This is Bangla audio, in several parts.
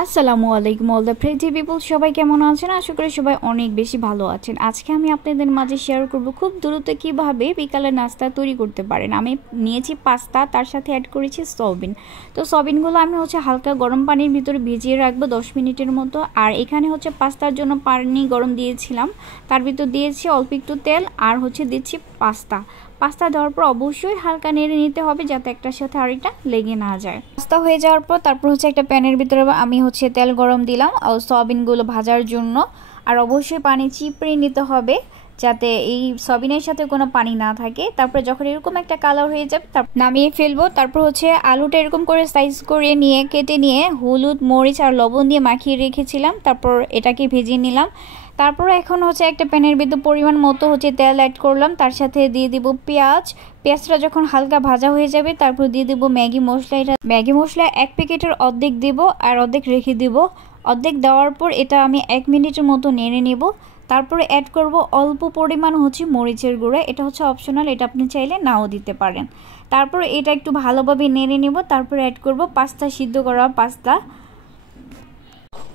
আসসালামু আলাইকুম অল দ্য প্রিটি পিপল, সবাই কেমন আছেন? আশা করি সবাই অনেক বেশি ভালো আছেন। আজকে আমি আপনাদের মাঝে শেয়ার করব খুব দ্রুত কিভাবে বিকালের নাস্তা তৈরি করতে পারেন। আমি নিয়েছি পাস্তা, তার সাথে অ্যাড করেছি সয়াবিন। তো সয়াবিনগুলো আমি হালকা গরম পানির ভিতরে ভিজিয়ে রাখবো 10 মিনিটের মতো। আর এখানে পাস্তার জন্য পানি গরম দিয়েছিলাম, তার ভিতর দিয়েছি অল্প একটু তেল আর দিচ্ছি পাস্তা দেওয়ার পর অবশ্যই হালকা নেড়ে নিতে হবে যাতে একটার সাথে আরেকটা লেগে না যায়। পাস্তা হয়ে যাওয়ার পর তারপর একটা প্যানের ভিতরে আমি তেল গরম দিলাম আর সয়াবিনগুলো ভাজার জন্য। আর অবশ্যই পানি চিপড়ে নিতে হবে যাতে এই সয়াবিনের সাথে কোনো পানি না থাকে। তারপর যখন এরকম একটা কালার হয়ে যাবে তারপর নামিয়ে ফেলবো। তারপর আলুটা এরকম করে সাইজ করে নিয়ে কেটে নিয়ে হলুদ মরিচ আর লবণ দিয়ে মাখিয়ে রেখেছিলাম। তারপর এটাকে ভেজে নিলাম। তারপর এখন একটা প্যানের ভিতর পরিমাণ মতো তেল অ্যাড করলাম, তার সাথে দিয়ে দিব পেঁয়াজটা যখন হালকা ভাজা হয়ে যাবে তারপর দিয়ে দেব ম্যাগি মশলা। এটা ম্যাগি মশলা 1 প্যাকেটের অর্ধেক দেব আর অর্ধেক রেখে দেব। অর্ধেক দেওয়ার পর এটা আমি 1 মিনিটের মতো নেড়ে নেব। তারপরে অ্যাড করব অল্প পরিমাণ মরিচের গুঁড়া। এটা অপশনাল, এটা আপনি চাইলে নাও দিতে পারেন। তারপর এটা একটু ভালোভাবে নেড়ে নেব। তারপর অ্যাড করব সিদ্ধ করা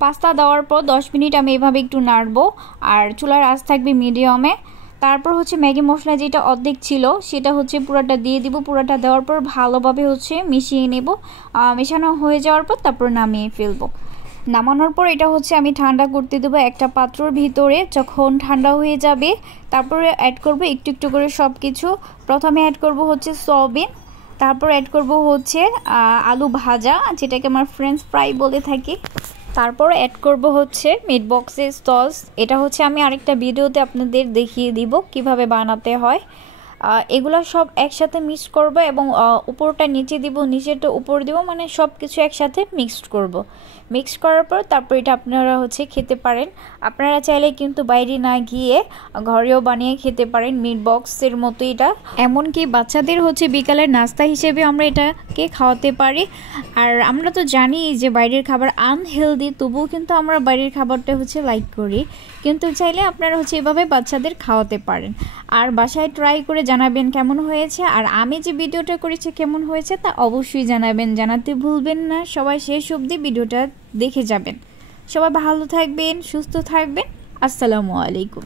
পাস্তা দেওয়ার পর 10 মিনিট আমি এভাবে একটু নাড়বো আর চুলার আঁচ থাকবে মিডিয়ামে। তারপর ম্যাগি মশলা যেটা অর্ধেক ছিল সেটা পুরোটা দিয়ে দিব। পুরোটা দেওয়ার পর ভালোভাবে মিশিয়ে নেব। মেশানো হয়ে যাওয়ার পর তারপর নামিয়ে ফেলবো। নামানোর পর এটা আমি ঠান্ডা করতে দেবো একটা পাত্রর ভিতরে। যখন ঠান্ডা হয়ে যাবে তারপরে অ্যাড করব একটু একটু করে সব কিছু। প্রথমে অ্যাড করব সয়াবিন, তারপর অ্যাড করব আলু ভাজা, যেটাকে আমার ফ্রেঞ্চ ফ্রাই বলে থাকি। তারপর অ্যাড করব মিট বক্সের সস। এটা আমি আরেকটা ভিডিওতে আপনাদের দেখিয়ে দিব কিভাবে বানাতে হয়। এগুলো সব একসাথে মিক্স করব এবং উপরটা নিচে দিব, নিচেরটা উপর দিব, মানে সব কিছু একসাথে মিক্সড করব। মিক্স করার পর তারপর এটা আপনারা খেতে পারেন। আপনারা চাইলে কিন্তু বাইরে না গিয়ে ঘরেও বানিয়ে খেতে পারেন মিট বক্সের মতো। এটা এমনকি বাচ্চাদের বিকালের নাস্তা হিসেবে আমরা এটাকে খাওয়াতে পারি। আর আমরা তো জানি যে বাইরের খাবার আনহেলদি, তবুও কিন্তু আমরা বাইরের খাবারটা লাইক করি। কিন্তু চাইলে আপনারা এভাবে বাচ্চাদের খাওয়াতে পারেন। আর বাসায় ট্রাই করে জানাবেন কেমন হয়েছে। আর আমি যে ভিডিওটা করেছি কেমন হয়েছে তা অবশ্যই জানাবেন, জানাতে ভুলবেন না। সবাই শেষ অবধি ভিডিওটা দেখে যাবেন। সবাই ভালো থাকবেন, সুস্থ থাকবেন। আসসালামু আলাইকুম।